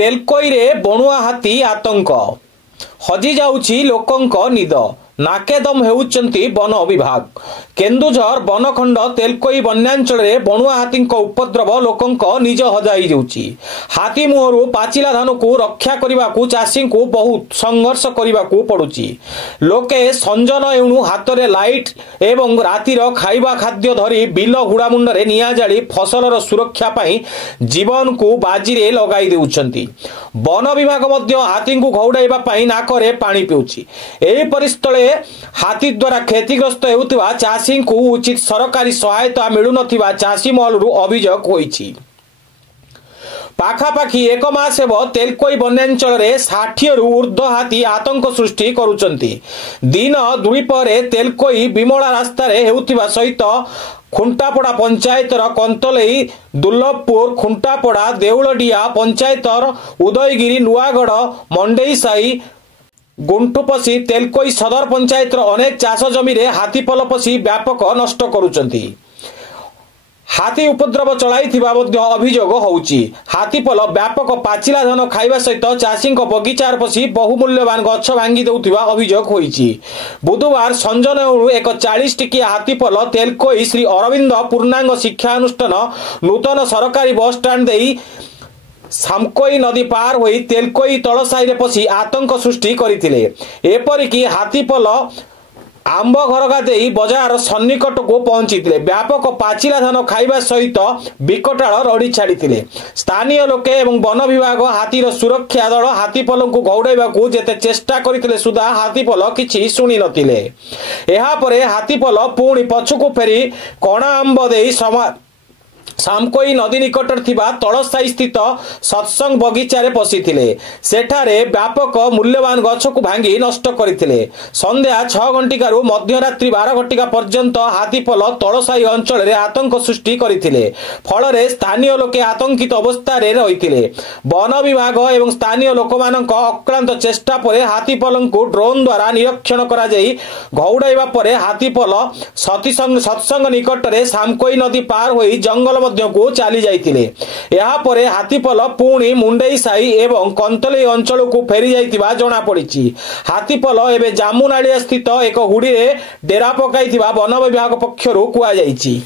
तेलकोईरे बणुआ हाथी आतंक हजि जाउछि लोकंक निद नाकेदम हेउचंती वन विभाग। केन्दुझर बनखंड तेलकोई बन्यांचल बणुआ हाथी उपद्रव लोकंक निज हजाई जाउछि। हाथी मुहरु पाचिला धान को रक्षा करने को चाषी को बहुत संघर्ष करने को पड़ुछि। लोके संजन एणु हाथ में लाइट एवं रातिर खाइबा खाद्य धरी बिल हुड़ा मुंडे निया जाली फसलर सुरक्षा पाई जीवन को बाजी रे लगाई देउछंती। वन विभाग मध्य हाथी को घौड़ाइबा पाई नाकरे पानी पिउछि। एही परिस्थिति हाथी द्वारा क्षतिग्रस्त हेउथिबा चाषी को उचित सरकारी सहायता मिलु नथिबा चाषी महलरु अभियोग होईछि। पाखापाखि एक मास हेब तेलकोई बन्यांचल 60 रु ऊर्ध्व हाथी आतंक सृष्टि करुचंती। दिन दुईपरे तेलकोई बिमला रास्ता हेउथिबा सहित खुंटापड़ा पंचायतर कंतलई दुर्लभपुर खुंटापड़ा देउलडिया पंचायतर उदयगिरी नुआगढ़ मंडेईसाई गुंटुपसी तेलकोई सदर पंचायतर अनेक चाष जमी रे हाथी पल पसी व्यापक नष्ट करुचंती। हाथी उपद्रव चलाइथिबा मध्य अभियोग होउछि। हाथी पल व्यापक पाचिला धान खाइबा सहित चाषी बगीचार पसी बहुमूल्यवान गछ भांगी देउथिबा अभियोग होइछि। बुधवार संजनउ एक 40 टिकिया हाथी पल तेलकोई श्री अरविंद पूर्णांग शिक्षा अनुष्ठान नूतन सरकारी बस स्टैंड देई सामकोई नदी पार होई तेलकोई तल साइरे पसी आतंक सृष्टि करथिले। एपरिकी हाथी पल आंब घरगा देई बजार सन्निकट को पहुंचीथिले। व्यापक पाचिला धान खाइबा सहित विकटाल रड़ी छाड़ीथिले। स्थानीय लोके एवं वन विभाग हाथीर सुरक्षा दल हाथीपल को घौड़ाइबाकू जेते चेष्टा करथिले सुधा हाथीपल किछि सुनी नथिले। एहा परे हाथीपल पुणी पछकू फेरी कणा आंब देई सामकोई नदी निकट थिबा तलसाई स्थित सत्संग बगीचारे पशिथिले। सेठारे व्यापक मूल्यवान गछ को भांगी नष्ट करथिले। संध्या 6 घंटिकारु मध्यरात्रि 12 घंटिका पर्यंत हाथीपल तलसाई अंचल रे आतंक सृष्टि करथिले। फलरे स्थानीय लोके आतंकित अवस्था रे रहिथिले। वन विभाग एवं स्थानीय लोकमानक अक्लांत चेष्टा परे हाथीपल को ड्रोन द्वारा निरीक्षण करा जाई घौड़ाइबा परे हाथीपल सत्संग निकट रे सामकोई नदी पार होई जंगल को चली जाइतिले। यहाँ परे हाथीपल पुणी मुंडेईसाई एवं कंतलई अंचल को फेरी जाइतिबा जणा पड़िछि। हाथीपल एबे जामुनालिया स्थित एक हुड़ी रे डेरा पकाइतिबा वन विभाग पक्षरु कुआ जाइछि।